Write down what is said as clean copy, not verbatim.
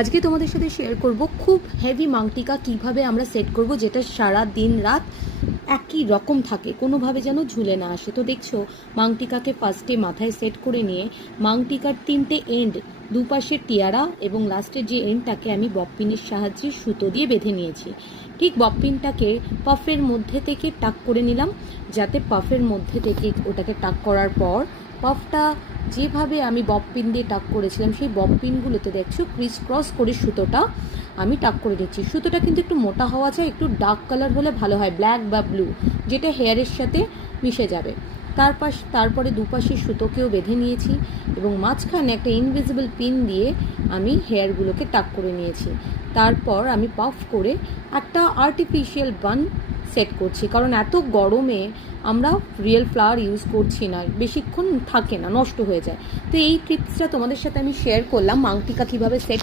আজকে তোমাদের সাথে শেয়ার করব খুব হেভি মাংটিকা কিভাবে আমরা সেট করব, যেটা সারা দিন রাত একই রকম থাকে, কোনোভাবে যেন ঝুলে না আসে। তো দেখছো মাংটিকাকে ফার্স্টে মাথায় সেট করে নিয়ে মাংটিকার তিনটে এন্ড, দুপাশে টিয়ারা এবং লাস্টের যে এন্ডটাকে আমি ববপিনের সাহায্যে সুতো দিয়ে বেঁধে নিয়েছি। ঠিক ববপিনটাকে পাফের মধ্যে থেকে টাক করে নিলাম, যাতে পাফের মধ্যে থেকে ওটাকে টাক করার পর পাফটা যেভাবে আমি ববপিন দিয়ে টাক করেছিলাম সেই ববপিনগুলোতে দেখছো ক্রিস ক্রস করে সুতোটা আমি টাক করে দিচ্ছি। সুতোটা কিন্তু একটু মোটা হওয়া চাই, একটু ডার্ক কালার হলে ভালো হয়, ব্ল্যাক বা ব্লু, যেটা হেয়ারের সাথে মিশে যাবে। তারপরে দুপাশে সুতোকেও বেঁধে নিয়েছি এবং মাঝখানে একটা ইনভিজিবল পিন দিয়ে আমি হেয়ারগুলোকে টাক করে নিয়েছি। তারপর আমি পাফ করে একটা আর্টিফিশিয়াল বান সেট করছি, কারণ এত গরমে আমরা রিয়েল ফ্লাওয়ার ইউজ করছি না, বেশিক্ষণ থাকে না, নষ্ট হয়ে যায়। তো এই টিপসটা তোমাদের সাথে আমি শেয়ার করলাম, মাংটিকা কীভাবে সেট